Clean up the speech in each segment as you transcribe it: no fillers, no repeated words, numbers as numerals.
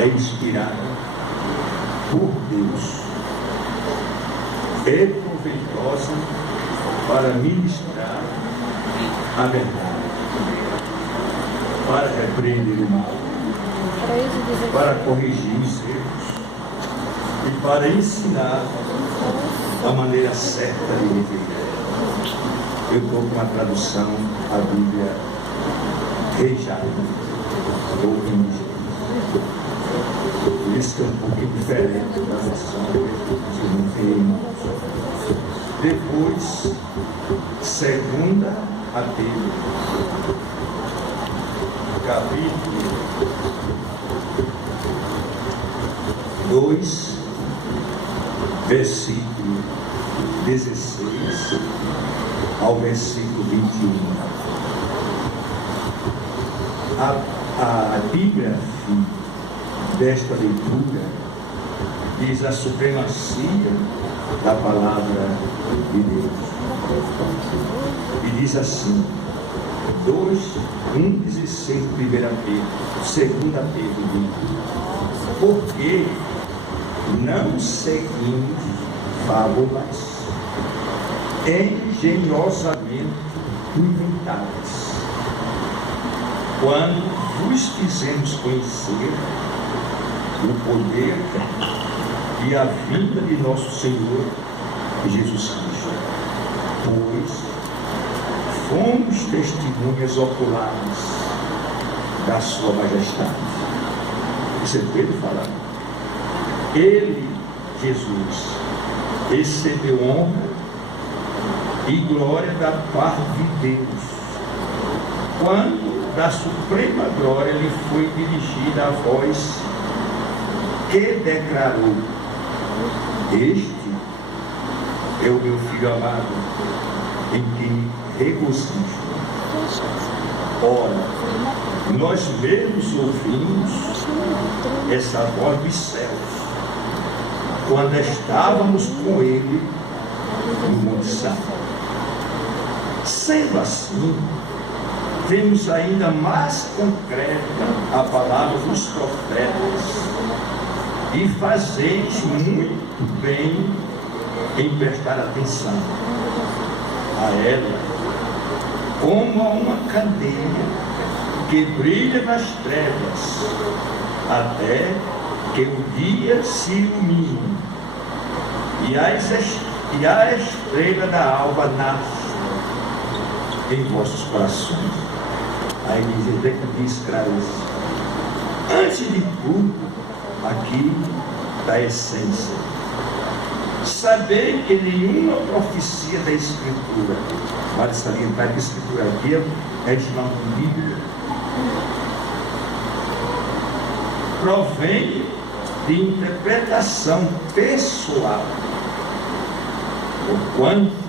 é inspirada por Deus, é proveitosa para ministrar a verdade, para repreender o mal, para corrigir os erros e para ensinar a maneira certa de viver. Eu estou com a tradução, a Bíblia Rei Jaime, ou King James. Por isso que é um pouquinho diferente da versão que não tem irmãos. Depois, segunda a Pedro, capítulo 2, versículo 16 ao versículo 21. A Bíblia desta leitura diz a supremacia da palavra de Deus. E diz assim, 1,16, 1 Pedro, 2 Pedro diz, porque não seguimos fábulas engenhosamente inventadas, quando vos fizemos conhecer o poder e a vinda de nosso Senhor Jesus Cristo, pois fomos testemunhas oculares da sua majestade. Isso é Pedro falando. Ele, Jesus, recebeu honra e glória da parte de Deus, quando da suprema glória lhe foi dirigida a voz que declarou: este é o meu filho amado, em quem regozijo. Ora, nós mesmos ouvimos essa voz dos céus, quando estávamos com ele no Monte Santo. Sendo assim, vemos ainda mais concreta a palavra dos profetas, e fazeis muito bem em prestar atenção a ela, como a uma candeia que brilha nas trevas, até que o dia se ilumine e a estrela da alva nasce em vossos corações. Aí diz claramente, antes de tudo, aqui da essência, sabei que nenhuma profecia da Escritura, vale salientar que a Escritura aqui é chamada de Bíblia, provém de interpretação pessoal, porquanto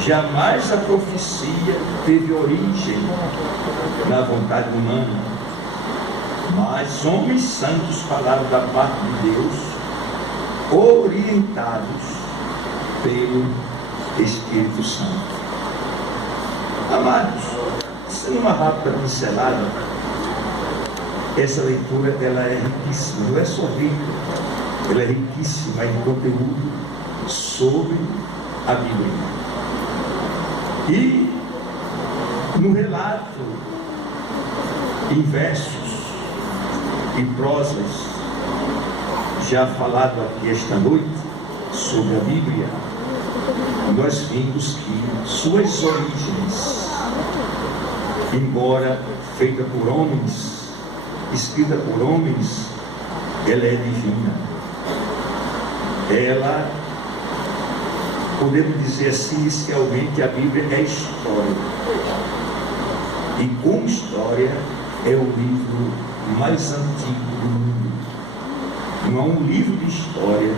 jamais a profecia teve origem na vontade humana, mas homens santos falaram da parte de Deus, orientados pelo Espírito Santo. Amados, sendo uma rápida pincelada, essa leitura ela é riquíssima, não é só rica, ela é riquíssima em conteúdo sobre a Bíblia. E no relato, em versos e prosas, já falado aqui esta noite sobre a Bíblia, nós vimos que suas origens, embora feita por homens, escrita por homens, ela é divina. Ela, podemos dizer assim, inicialmente, a Bíblia é história. E como história, é o livro mais antigo do mundo. Não há um livro de história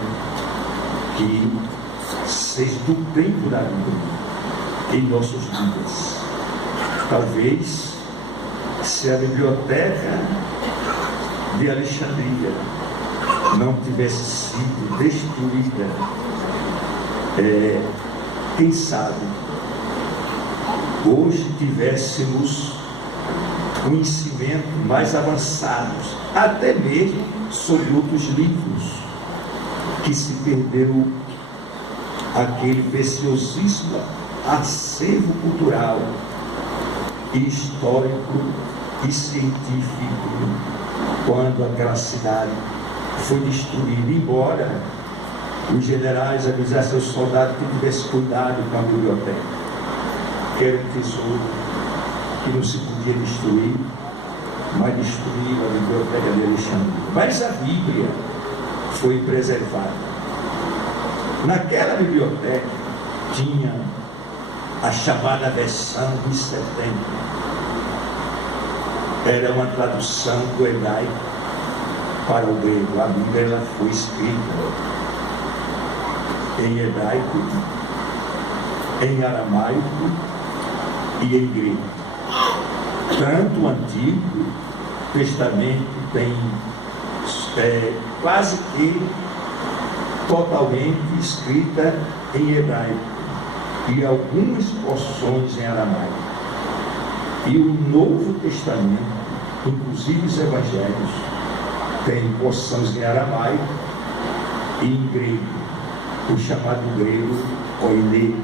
que seja do tempo da Bíblia em nossos dias. Talvez se a biblioteca de Alexandria não tivesse sido destruída, quem sabe hoje tivéssemos conhecimento mais avançados, até mesmo sobre outros livros, que se perdeu aquele preciosíssimo acervo cultural e histórico e científico, quando aquela cidade foi destruída, embora os generais avisassem aos soldados que tivesse cuidado com a biblioteca, que era um tesouro que não se podia destruir, mas destruiu a biblioteca de Alexandria. Mas a Bíblia foi preservada. Naquela biblioteca tinha a chamada versão de 70. Era uma tradução do hebraico para o grego. A Bíblia ela foi escrita em hebraico, em aramaico e em grego. Tanto o Antigo Testamento tem quase que totalmente escrita em hebraico e algumas porções em aramaico. E o Novo Testamento, inclusive os Evangelhos, tem porções em aramaico e em grego, o chamado grego koiné,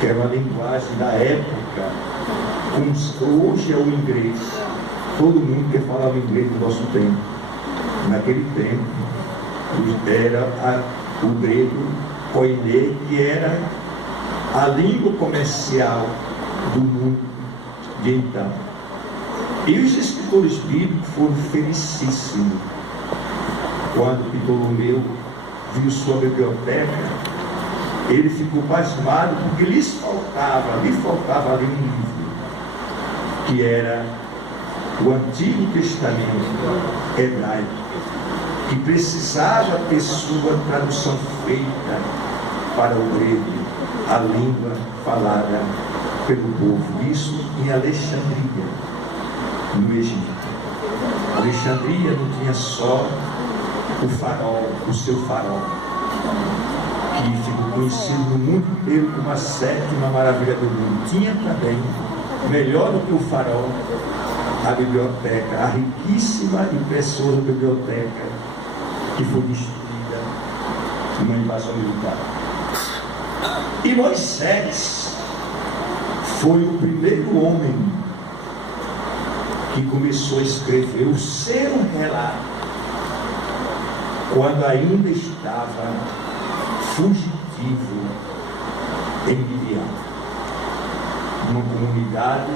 que era uma linguagem da época, como hoje é o inglês. Todo mundo quer falar o inglês do nosso tempo. Naquele tempo, era o grego koiné, que era a língua comercial do mundo de então. E os escritores bíblicos foram felicíssimos quando Ptolomeu viu sua biblioteca. Ele ficou pasmado porque lhe faltava ali um livro, que era o Antigo Testamento hebraico, que precisava ter sua tradução feita para o grego, a língua falada pelo povo. Isso em Alexandria, no Egito. Alexandria não tinha só o farol, o seu farol, que ficou conhecido no mundo inteiro como a sétima maravilha do mundo. Tinha também, melhor do que o farol, a biblioteca, a riquíssima e preciosa biblioteca que foi destruída numa invasão militar. E Moisés foi o primeiro homem que começou a escrever o seu relato quando ainda estava fugitivo em Midian, uma comunidade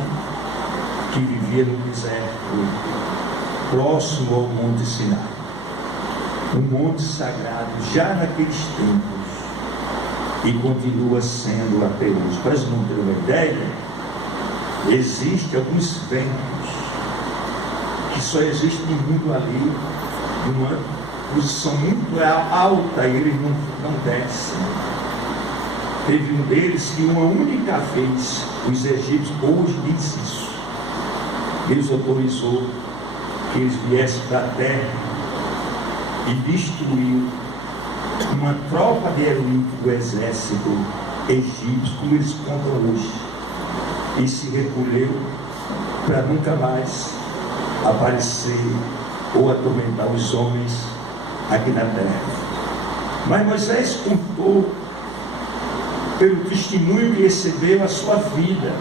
que vivia no deserto, próximo ao Monte Sinai, um monte sagrado já naqueles tempos, e continua sendo até hoje. Para vocês não terem uma ideia, existem alguns ventos que só existem no mundo ali, numa posição muito alta, e eles não descem. Teve um deles que uma única vez, os egípcios, hoje diz isso, Deus autorizou que eles viessem para a terra e destruiu uma tropa de elite do exército egípcio, como eles contam hoje, e se recolheu para nunca mais aparecer ou atormentar os homens aqui na terra. Mas Moisés contou pelo testemunho que recebeu a sua vida,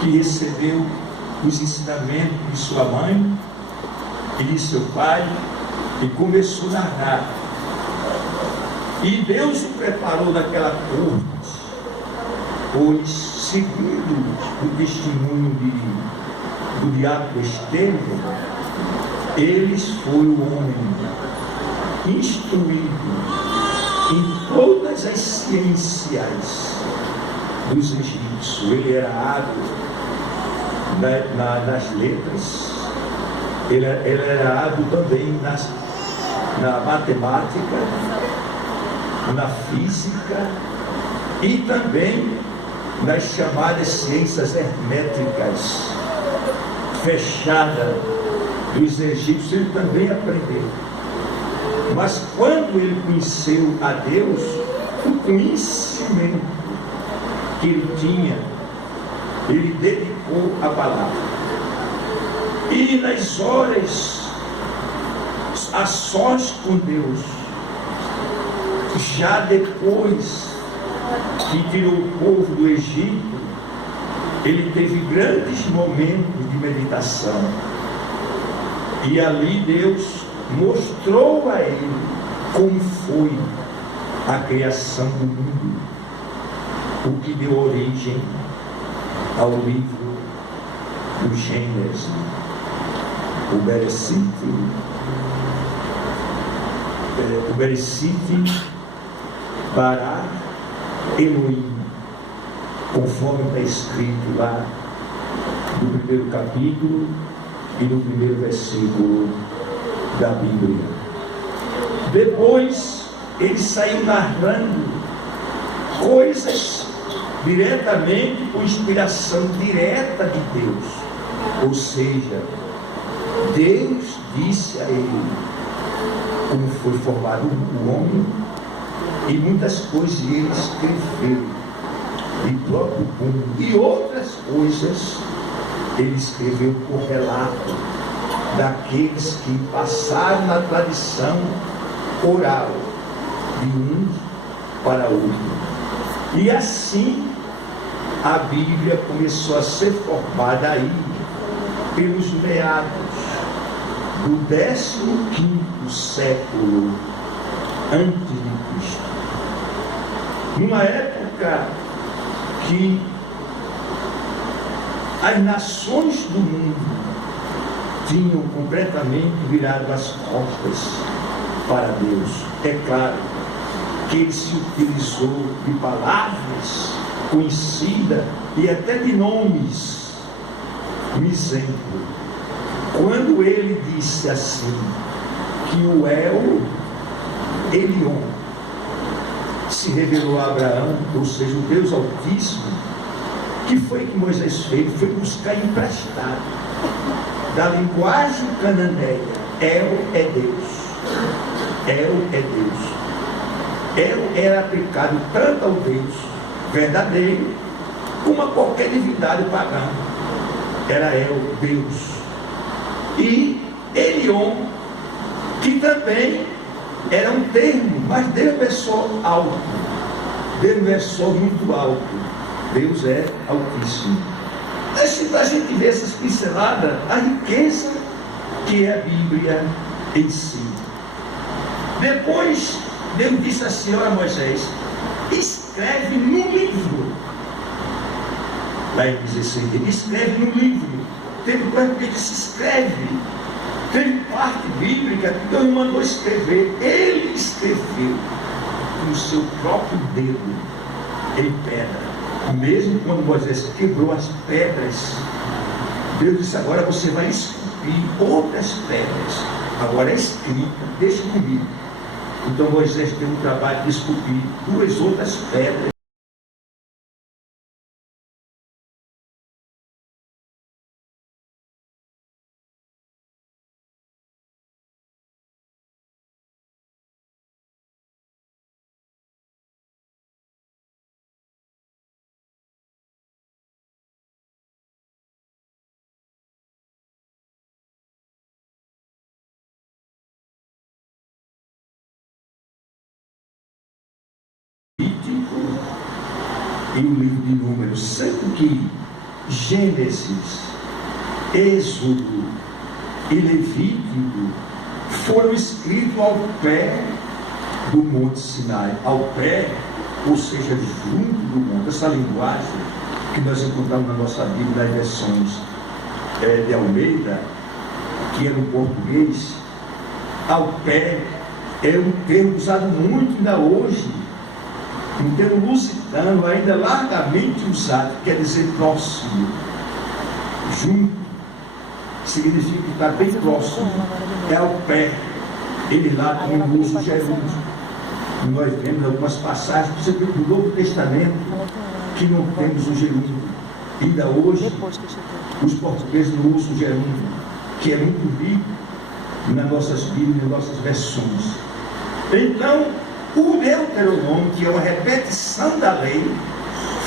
que recebeu os ensinamentos de sua mãe e de seu pai, e começou a narrar. E Deus o preparou naquela corte, pois, segundo o testemunho do diácono Estevão, eles foram o homem instruído em todas as ciências dos egípcios. Ele era hábil nas letras, ele era hábil também na matemática, na física e também nas chamadas ciências herméticas fechadas dos egípcios. Ele também aprendeu. Mas quando ele conheceu a Deus, o conhecimento que ele tinha, ele dedicou à palavra. E nas horas a sós com Deus, já depois que tirou o povo do Egito, ele teve grandes momentos de meditação. E ali Deus mostrou a ele como foi a criação do mundo, o que deu origem ao livro do Gênesis, o Bereshit bara Elohim, conforme está escrito lá no primeiro capítulo e no primeiro versículo da Bíblia. Depois ele saiu narrando coisas diretamente com inspiração direta de Deus, ou seja, Deus disse a ele como foi formado o homem, e muitas coisas ele escreveu de próprio punho, e outras coisas ele escreveu por relato daqueles que passaram na tradição oral de um para outro. E assim a Bíblia começou a ser formada aí pelos meados do 15º século antes de Cristo, numa época que as nações do mundo tinham completamente virado as costas para Deus. É claro que ele se utilizou de palavras conhecidas e até de nomes. Um exemplo, quando ele disse assim, que o El Elyon se revelou a Abraão, ou seja, o Deus Altíssimo, que foi que Moisés fez? Foi buscar emprestado da linguagem cananeia. El é Deus. El é Deus. El era aplicado tanto ao Deus verdadeiro como a qualquer divindade pagã. Era El, Deus. E Elion, que também era um termo, mas Deus é só alto. Deus é só muito alto. Deus é altíssimo. Deixa a gente ver essas pinceladas, a riqueza que é a Bíblia em si. Depois, Deus disse assim: olha, Moisés, escreve no livro. Lá em 16, ele escreve no livro. Teve coisa que ele disse: escreve. Teve parte bíblica que Deus mandou escrever. Ele escreveu com o seu próprio dedo em pedra. Mesmo quando Moisés quebrou as pedras, Deus disse: agora você vai esculpir outras pedras. Agora é escrita, deixa comigo. Então Moisés teve o trabalho de esculpir 2 outras pedras. E o livro de Números, sendo que Gênesis, Êxodo e Levítico foram escritos ao pé do Monte Sinai, ao pé, ou seja, junto do monte. Essa linguagem que nós encontramos na nossa Bíblia, nas versões de Almeida, que é no português, ao pé é um termo usado muito ainda hoje, um termo lusitano ainda largamente usado, quer dizer próximo, junto, significa estar bem próximo, é ao pé. Ele lá tem um uso gerúndio. Nós vemos algumas passagens, por exemplo, do Novo Testamento, que não temos o gerúndio. Ainda hoje, os portugueses não usam o gerúndio, que é muito rico nas nossas Bíblias, nas nossas versões. Então, o Deuteronômio, que é uma repetição da lei,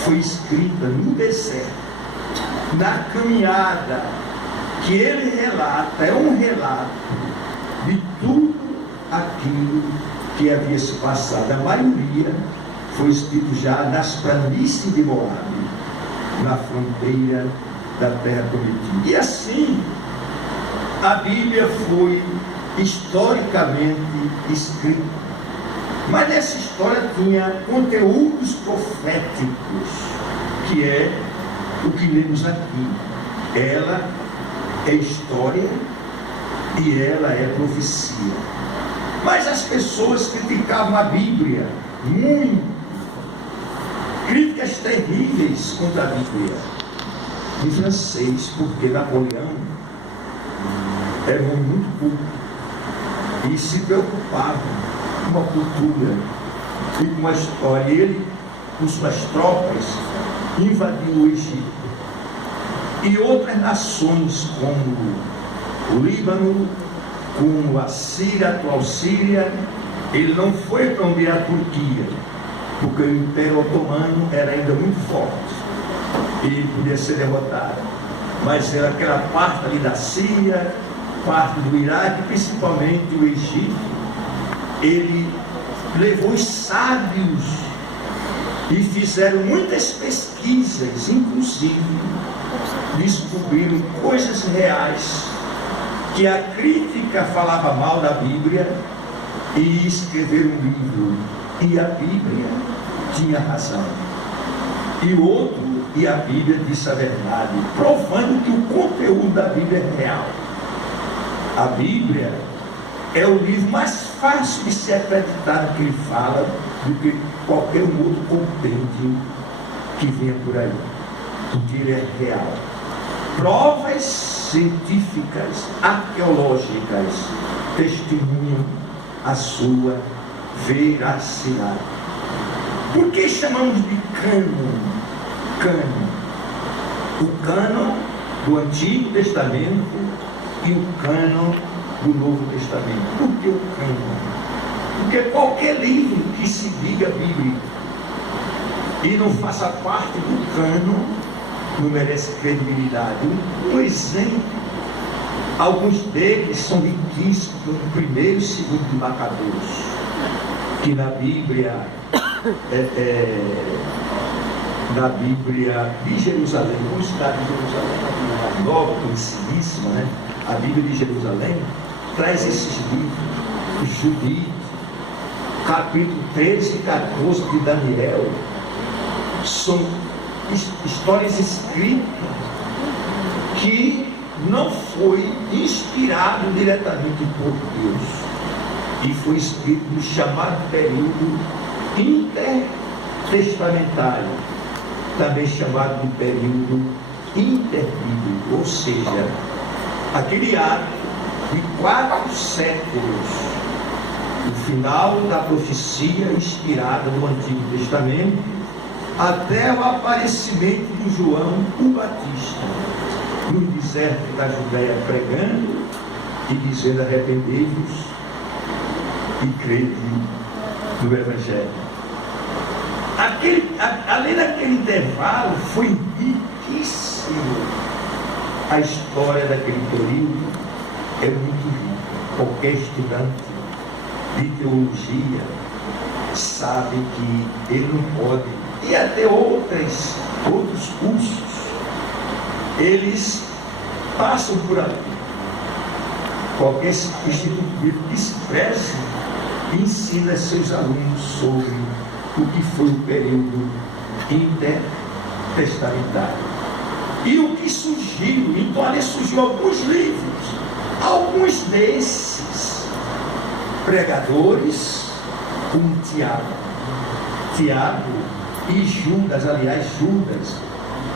foi escrita no deserto, na caminhada que ele relata, é um relato de tudo aquilo que havia se passado. A maioria foi escrito já nas planícies de Moabe, na fronteira da terra prometida. E assim, a Bíblia foi historicamente escrita. Mas nessa história tinha conteúdos proféticos, que é o que lemos aqui. Ela é história e ela é profecia. Mas as pessoas criticavam a Bíblia muito, críticas terríveis contra a Bíblia em francês, porque Napoleão era um homem muito culto e se preocupava com a cultura e com a história. Ele, com suas tropas, invadiu o Egito e outras nações, como o Líbano, como a Síria, a atual Síria. Ele não foi para onde era a Turquia, porque o Império Otomano era ainda muito forte e podia ser derrotado, mas era aquela parte ali da Síria, parte do Iraque, principalmente o Egito. Ele levou os sábios e fizeram muitas pesquisas, inclusive descobriram coisas reais, que a crítica falava mal da Bíblia, e escreveram um livro, e a Bíblia tinha razão, e outro, e a Bíblia disse a verdade, provando que o conteúdo da Bíblia é real. A Bíblia é o livro mais fácil de ser acreditado que ele fala do que qualquer outro compêndio que venha por aí, porque ele é real. Provas científicas, arqueológicas testemunham a sua veracidade. Por que chamamos de cânon? Cânon. O cânon do Antigo Testamento e o cânon do Novo Testamento. Por que o cânon? Porque qualquer livro que se diga bíblico e não faça parte do cânon não merece credibilidade. Um exemplo, alguns deles são riquíssimos, no primeiro e segundo de Macabeuses, que na Bíblia na Bíblia de Jerusalém, como cidade de Jerusalém, a nova, conhecidíssima, né? A Bíblia de Jerusalém traz esses livros, Judite, capítulo 13 e 14 de Daniel, são histórias escritas que não foi inspirado diretamente por Deus, e foi escrito no chamado período intertestamentário, também chamado de período interbíblico, ou seja, aquele ato de 4 séculos, o final da profecia inspirada no Antigo Testamento, até o aparecimento de João o Batista no deserto da Judéia, pregando e dizendo: arrependei-vos e crede no Evangelho. Além daquele intervalo, foi riquíssimo. A história daquele período é muito rica. Qualquer estudante de teologia sabe que ele não pode, e até outros cursos, eles passam por ali. Qualquer instituto bíblico que se preze ensina seus alunos sobre o que foi o período intertestamentário e o que surgiu. Então ali surgiu alguns livros, alguns desses pregadores, como Tiago e Judas. Aliás, Judas,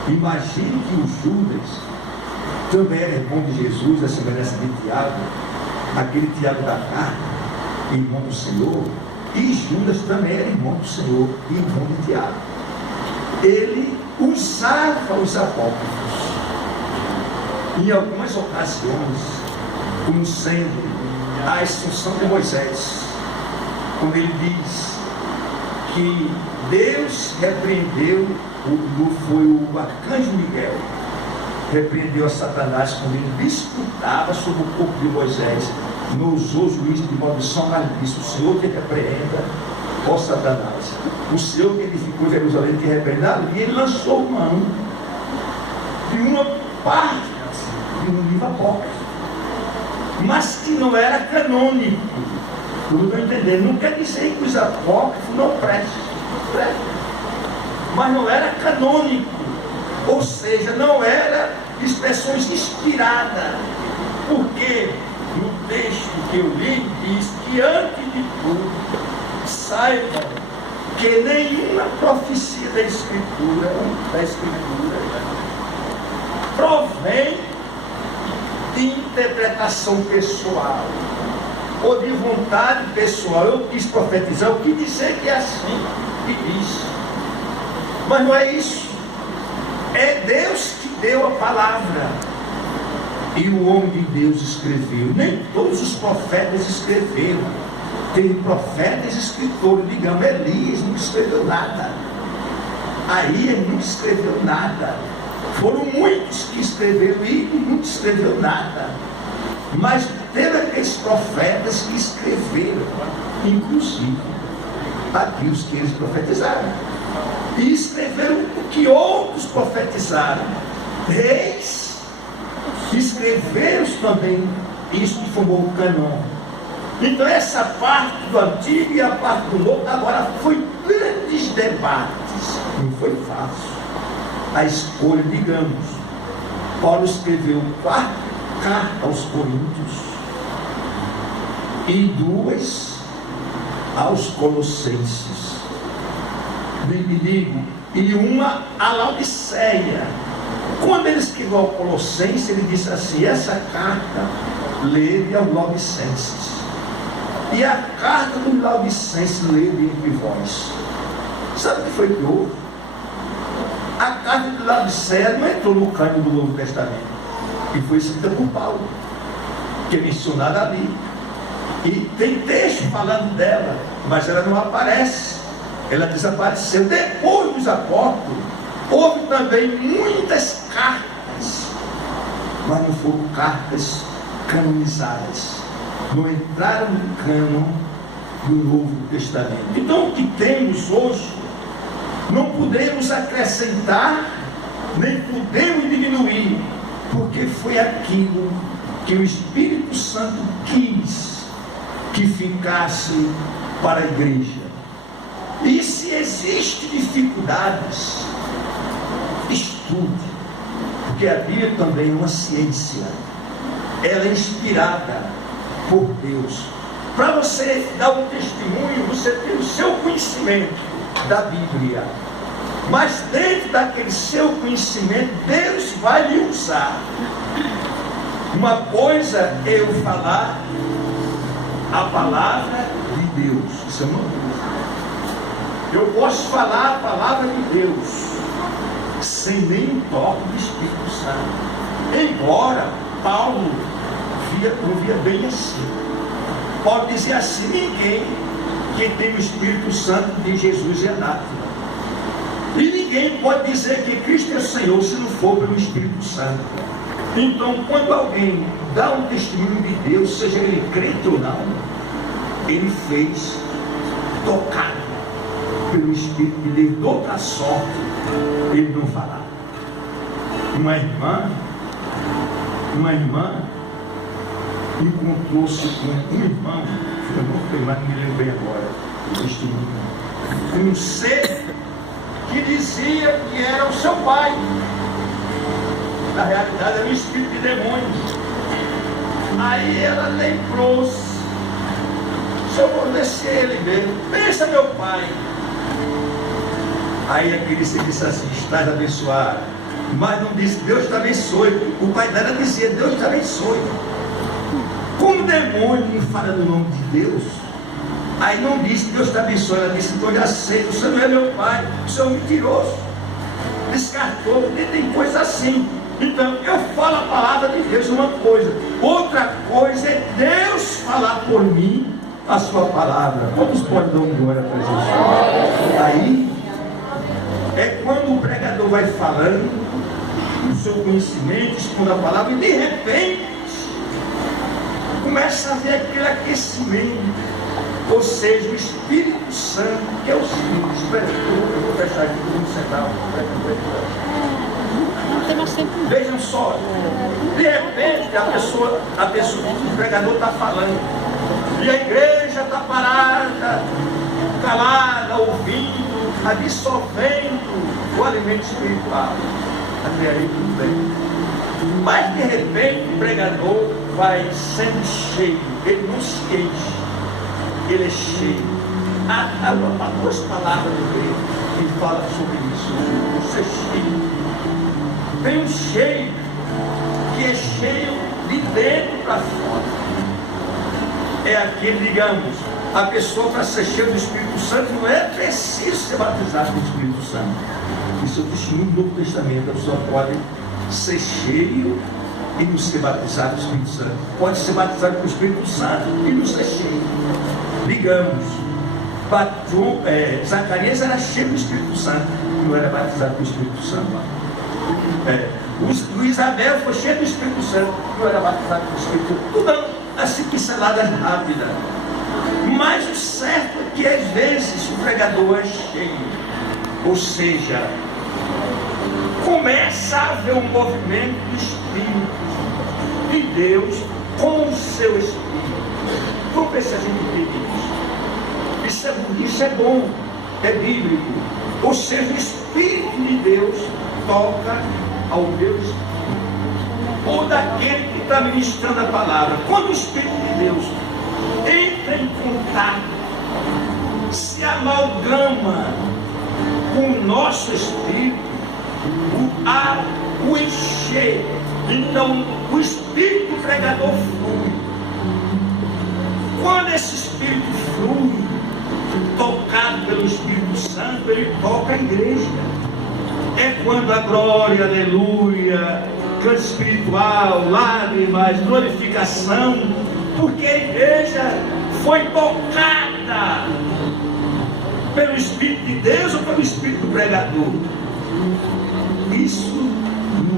imagine que o Judas também era irmão de Jesus, a semelhança de Tiago, aquele Tiago da carne, irmão do Senhor, e Judas também era irmão do Senhor, irmão de Tiago. Ele usava os apócrifos em algumas ocasiões, como sendo a assunção de Moisés, quando ele diz que Deus repreendeu, foi o arcanjo Miguel, repreendeu a Satanás quando ele disputava sobre o corpo de Moisés. Não usou o juiz de maldição, mas disse: o Senhor te repreenda, ó Satanás. O Senhor que edificou Jerusalém te repreenda. E ele lançou mão de uma parte de um livro apócrifo, mas que não era canônico. Não estou entendendo. Não quer dizer que os apócrifos não prestam, mas não era canônico, ou seja, não era expressões inspiradas, porque no texto que eu li diz que, antes de tudo, saibam que nenhuma profecia da Escritura provém de interpretação pessoal ou de vontade pessoal. Eu quis profetizar, eu quis dizer que é assim, e disse, mas não é isso. É Deus que deu a palavra, e o homem de Deus escreveu. Nem todos os profetas escreveram. Tem profetas e escritores. Digamos, Elias não escreveu nada, Aías não escreveu nada. Foram muitos que escreveram, e não escreveu nada. Mas teve aqueles profetas que escreveram, inclusive aqueles que eles profetizaram, e escreveram o que outros profetizaram. Reis escreveram também isso que formou o canon. Então essa parte do Antigo e a parte do Novo agora foi grandes debates. Não foi fácil a escolha. Digamos, Paulo escreveu 4 cartas aos Coríntios e 2 aos Colossenses, e uma a Laodiceia. Quando ele escreveu ao Colossenses, ele disse assim: essa carta lede aos Laodicenses, e a carta dos Laodicenses lede entre vós. Sabe o que foi que houve? A carta de Laodiceia não entrou no cânon do Novo Testamento, e foi escrita por Paulo, que é mencionada ali, e tem texto falando dela, mas ela não aparece, ela desapareceu. Depois dos apóstolos houve também muitas cartas, mas não foram cartas canonizadas, não entraram no cânon do Novo Testamento. Então o que temos hoje não podemos acrescentar, nem podemos diminuir, porque foi aquilo que o Espírito Santo quis que ficasse para a igreja. E se existem dificuldades, estude, porque a Bíblia também é uma ciência, ela é inspirada por Deus. Para você dar um testemunho, você tem o seu conhecimento da Bíblia, mas dentro daquele seu conhecimento, Deus vai lhe usar. Uma coisa é eu falar a palavra de Deus, isso é uma coisa. Eu posso falar a palavra de Deus sem nenhum toque do Espírito Santo, embora Paulo não via bem assim. Paulo dizia assim: ninguém que tem o Espírito Santo de Jesus é anátema, e ninguém pode dizer que Cristo é Senhor se não for pelo Espírito Santo. Então, quando alguém dá um testemunho de Deus, seja ele crente ou não, ele fez tocado pelo Espírito de Deus. De outra sorte, ele não falava. Uma irmã encontrou-se com um irmão, eu não sei mais, me lembro bem agora, um ser que dizia que era o seu pai. Na realidade era um espírito de demônios. Aí ela lembrou-se: se eu fornecer ele mesmo, pensa meu pai. Aí aquele ser disse assim: estás abençoado. Mas não disse Deus te abençoe. O pai dela dizia Deus te abençoe. Como o demônio me fala no nome de Deus, aí não disse Deus te abençoe. Ela disse: então eu já sei, você não é meu pai, você é um mentiroso. Descartou, porque tem coisa assim. Então eu falo a palavra de Deus, uma coisa, outra coisa é Deus falar por mim a sua palavra. Quantos podem dar uma glória para Jesus? Aí é quando o pregador vai falando, o seu conhecimento, expondo a palavra, e de repente começa a haver aquele aquecimento, ou seja, o Espírito Santo, que é o Espírito. Espera, eu vou fechar aqui, vamos sentar. Não tem mais tempo. Vejam só, de repente o pregador está falando, e a igreja está parada, calada, ouvindo, absorvendo o alimento espiritual. Até aí tudo bem. Mas de repente o pregador vai sendo cheio, ele não se enche, ele é cheio. Há duas palavras do grego que falam sobre isso, ser cheio. Tem um cheio que é cheio de dentro para fora. É aquele, digamos, a pessoa para ser cheia do Espírito Santo não é preciso ser batizado com o Espírito Santo. Isso é o testemunho do Novo Testamento. A pessoa pode ser cheio e não ser batizado com o Espírito Santo. Pode ser batizado com o Espírito Santo e não ser cheio. Digamos, Zacarias era cheio do Espírito Santo, não era batizado com o Espírito Santo. O Isabel foi cheio do Espírito Santo, não era batizado com o Espírito Santo. Tudo assim, pinceladas rápidas. Mas o certo é que às vezes o pregador é cheio, ou seja, começa a haver um movimento do Espírito de Deus com o seu Espírito. Vamos ver se a gente entende isso. Isso é bom, é bíblico. Ou seja, o Espírito de Deus toca ao meu Espírito, ou daquele que está ministrando a palavra. Quando o Espírito de Deus entra em contato, se amalgama com o nosso Espírito, o encher, então o Espírito pregador flui. Quando esse Espírito flui, tocado pelo Espírito Santo, ele toca a igreja. É quando a glória, aleluia, canto espiritual, lágrimas, glorificação, porque a igreja foi tocada pelo Espírito de Deus ou pelo Espírito pregador. Isso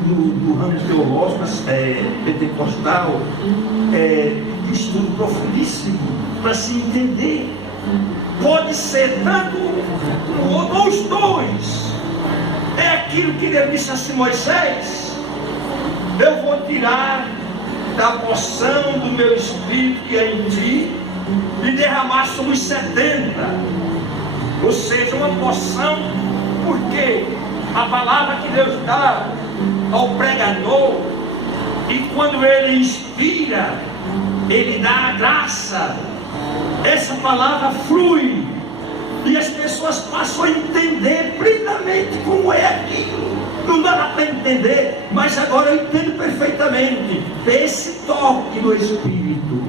no ramo teológico pentecostal é de estudo profundíssimo para se entender. Pode ser tanto um ou os dois. É aquilo que Deus disse assim: Moisés, eu vou tirar da porção do meu Espírito que é em ti e derramar sobre os 70. Ou seja, uma porção, porque a palavra que Deus dá ao pregador, e quando ele inspira, ele dá a graça, essa palavra flui e as pessoas passam a entender plenamente como é aquilo. Não dá para entender, mas agora eu entendo perfeitamente esse toque do Espírito.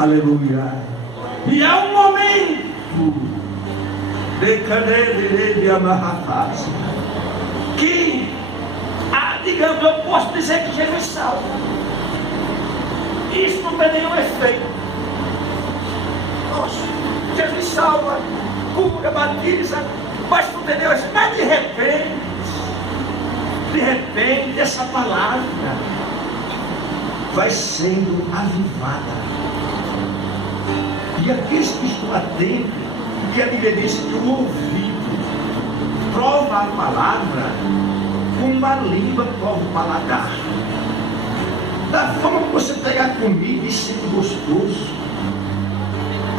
Aleluia. E há um momento que, digamos, eu posso dizer que Jesus salva. Isso não tem nenhum efeito. Nossa, Jesus salva, cura, batiza, mas não tem nenhum efeito. Mas de repente, essa palavra vai sendo avivada. E aqueles que estão atentos, que a Bíblia diz que o ouvido prova a palavra, como a língua prova o paladar. Da forma que você pega a comida e sente gostoso,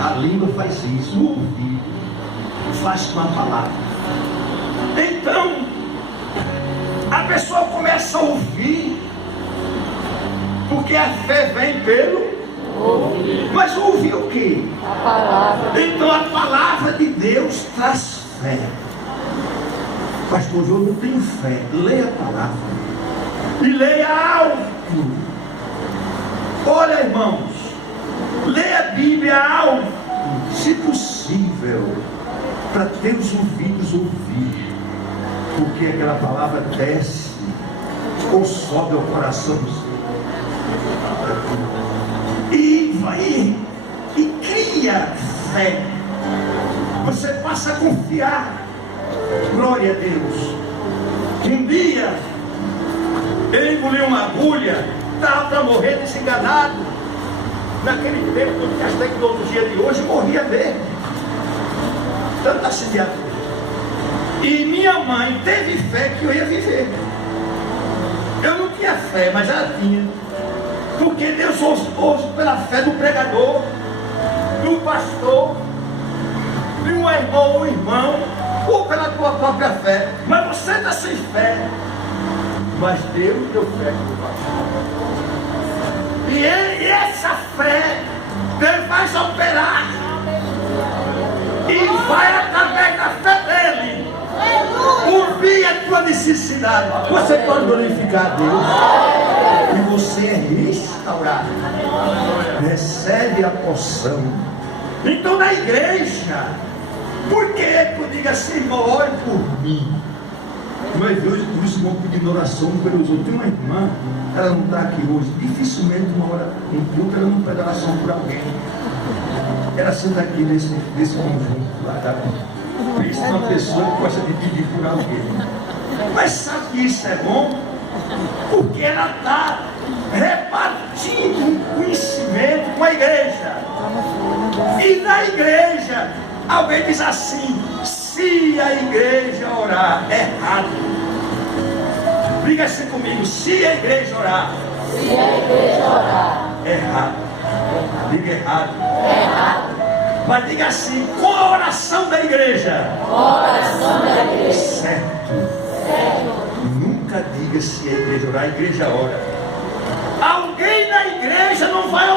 a língua faz isso, o ouvido faz com a palavra. Então, a pessoa começa a ouvir, porque a fé vem pelo ouvir. Mas ouvir o quê? A palavra. Então a palavra de Deus traz fé. Pastor João, não tenho fé. Leia a palavra e leia alto. Olha, irmãos, leia a Bíblia alto, se possível, para ter os ouvidos ouvir, porque aquela palavra desce ou sobe ao coração do Senhor e vai e cria fé. Você passa a confiar. Glória a Deus. Um dia Ele engoliu uma agulha, estava para morrer desenganado. Naquele tempo, com as tecnologias de hoje, morria mesmo. Tanta assediadura. E minha mãe teve fé que eu ia viver. Eu não tinha fé, mas ela tinha. Porque Deus hoje pela fé do pregador, do pastor, de um irmão ou um irmão, ou pela tua própria fé. Mas você está sem fé. Mas Deus deu fé no pastor. E essa fé, Deus vai operar. E vai através da fé dele ouvir a tua necessidade. Você pode glorificar a Deus. E você é restaurado. Recebe a porção. Então na igreja, por que eu digo assim, irmão, ore por mim? Mas hoje por isso vão pedir oração pelos outros. Tem uma irmã, ela não está aqui hoje. Dificilmente uma hora, um culto, ela não pede oração por alguém. Ela senta aqui nesse conjunto lá, tá? Por isso é uma pessoa que gosta de pedir por alguém. Mas sabe que isso é bom? Porque ela está repartindo conhecimento com a igreja. E na igreja, alguém diz assim: se a igreja orar errado, diga assim comigo: se a igreja orar errado, diga errado. Mas diga assim: com a oração da igreja, certo. Nunca diga se a igreja orar, a igreja ora. Alguém na igreja não vai orar.